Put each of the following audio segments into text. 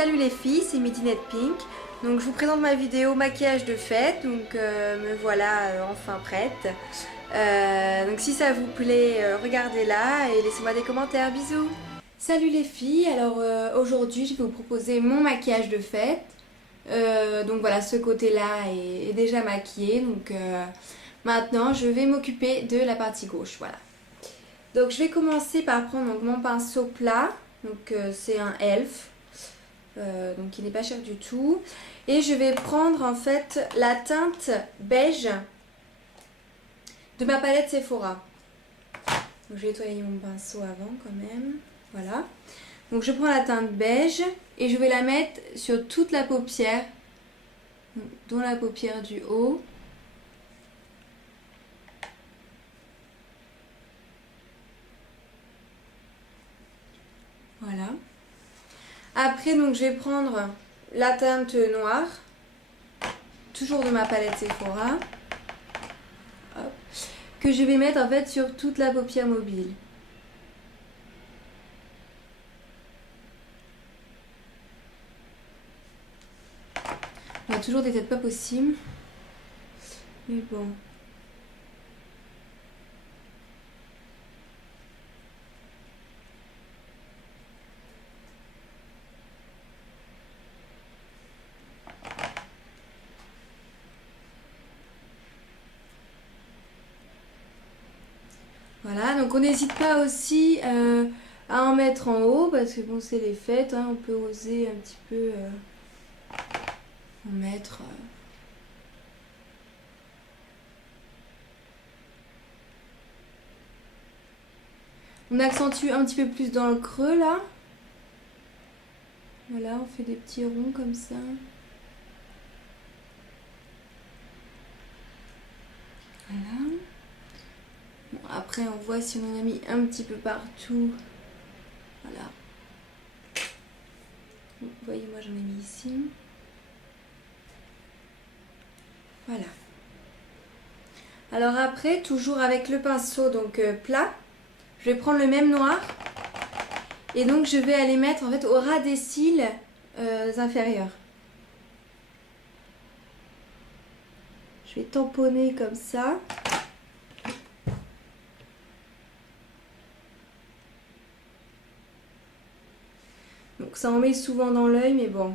Salut les filles, c'est Midinette Pink. Donc je vous présente ma vidéo maquillage de fête. Donc me voilà enfin prête. Donc si ça vous plaît, regardez-la et laissez-moi des commentaires. Bisous. Salut les filles, alors aujourd'hui je vais vous proposer mon maquillage de fête. Donc voilà, ce côté-là est déjà maquillé. Donc maintenant je vais m'occuper de la partie gauche. Voilà. Donc je vais commencer par prendre donc, mon pinceau plat. Donc c'est un Elf. Donc il n'est pas cher du tout. Et je vais prendre en fait la teinte beige de ma palette Sephora. Donc, je vais nettoyer mon pinceau avant quand même. Voilà. Donc je prends la teinte beige et je vais la mettre sur toute la paupière. Donc, dans la paupière du haut. Voilà. Après, donc, je vais prendre la teinte noire, toujours de ma palette Sephora, hop, que je vais mettre en fait sur toute la paupière mobile. Il y a toujours des têtes pas possibles, mais bon. Voilà, donc on n'hésite pas aussi à en mettre en haut parce que bon, c'est les fêtes, hein, on peut oser un petit peu en mettre. On accentue un petit peu plus dans le creux là. Voilà, on fait des petits ronds comme ça. Voilà. Bon, après, on voit si on en a mis un petit peu partout. Voilà. Vous voyez, moi j'en ai mis ici. Voilà. Alors après, toujours avec le pinceau donc plat, je vais prendre le même noir. Et donc je vais aller mettre en fait au ras des cils inférieurs. Je vais tamponner comme ça. Donc ça en met souvent dans l'œil, mais bon,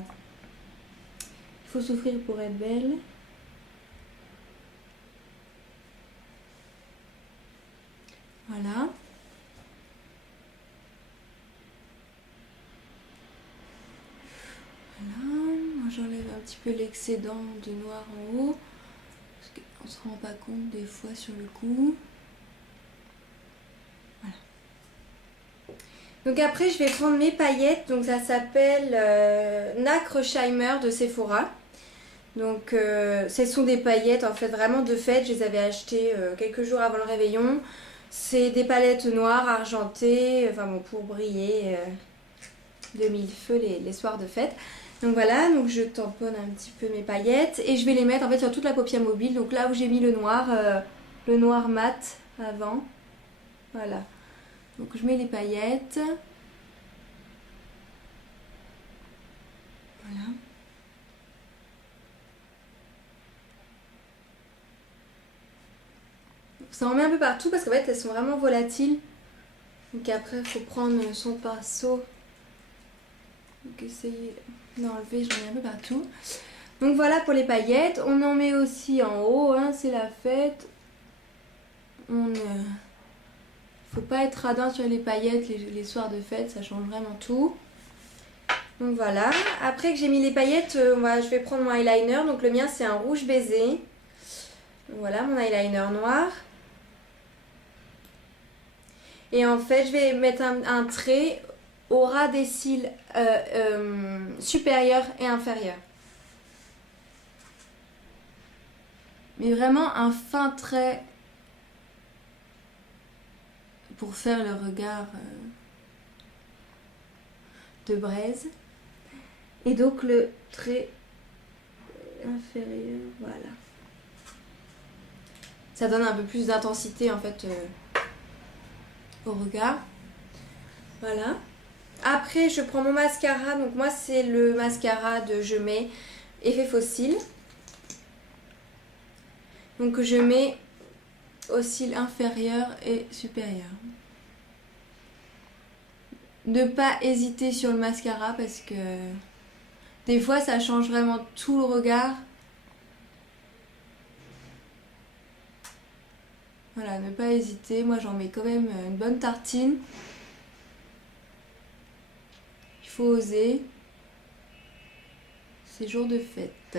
il faut souffrir pour être belle. Voilà. Voilà, moi j'enlève un petit peu l'excédent de noir en haut, parce qu'on ne se rend pas compte des fois sur le coup. Voilà. Donc après je vais prendre mes paillettes, donc ça s'appelle Nacre Shimmer de Sephora. Donc ce sont des paillettes en fait vraiment de fête, je les avais achetées quelques jours avant le réveillon. C'est des palettes noires argentées, enfin bon, pour briller de mille feux les soirs de fête. Donc voilà, donc je tamponne un petit peu mes paillettes et je vais les mettre en fait sur toute la paupière mobile. Donc là où j'ai mis le noir mat avant. Voilà. Donc je mets les paillettes. Voilà. Ça en met un peu partout parce qu'en fait elles sont vraiment volatiles. Donc après il faut prendre son pinceau. Donc essayer d'enlever, j'en mets un peu partout. Donc voilà pour les paillettes. On en met aussi en haut, hein, c'est la fête. Faut pas être radin sur les paillettes les soirs de fête, ça change vraiment tout. Donc voilà. Après que j'ai mis les paillettes, je vais prendre mon eyeliner. Donc le mien c'est un rouge baiser. Donc voilà mon eyeliner noir. Et en fait je vais mettre un trait au ras des cils supérieurs et inférieurs. Mais vraiment un fin trait pour faire le regard de braise. Et donc le trait inférieur, voilà. Ça donne un peu plus d'intensité en fait au regard. Voilà. Après, je prends mon mascara. Donc moi, c'est le mascara de Je mets Effet Fossile. Donc je mets aux cils inférieurs et supérieurs. Ne pas hésiter sur le mascara parce que des fois, ça change vraiment tout le regard. Voilà, ne pas hésiter. Moi, j'en mets quand même une bonne tartine. Il faut oser. C'est jour de fête.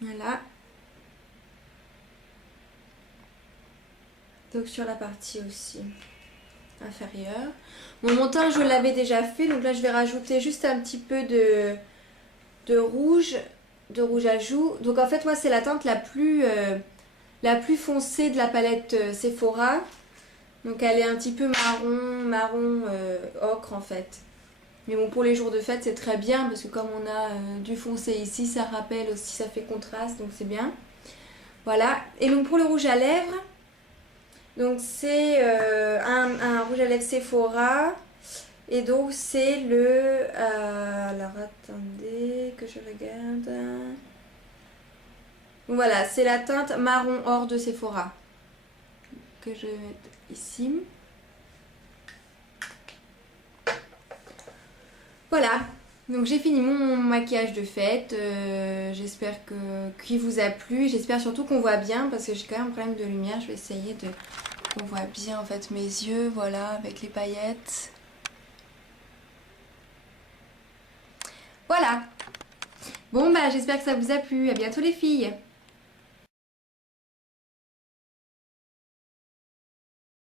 Voilà. Donc sur la partie aussi inférieure. Bon, mon teint, je l'avais déjà fait. Donc là, je vais rajouter juste un petit peu de rouge à joues. Donc en fait, moi, c'est la teinte la plus foncée de la palette Sephora. Donc elle est un petit peu marron ocre en fait. Mais bon, pour les jours de fête, c'est très bien parce que comme on a du foncé ici, ça rappelle aussi, ça fait contraste, donc c'est bien. Voilà. Et donc pour le rouge à lèvres, donc c'est un rouge à lèvres Sephora. Et donc c'est le... alors attendez que je regarde. Donc voilà, c'est la teinte marron or de Sephora. Que je vais mettre ici. Voilà, donc j'ai fini mon maquillage de fête. J'espère qu'il vous a plu. J'espère surtout qu'on voit bien parce que j'ai quand même un problème de lumière. Je vais essayer de qu'on voit bien en fait mes yeux, voilà, avec les paillettes. Voilà. Bon bah j'espère que ça vous a plu. À bientôt les filles.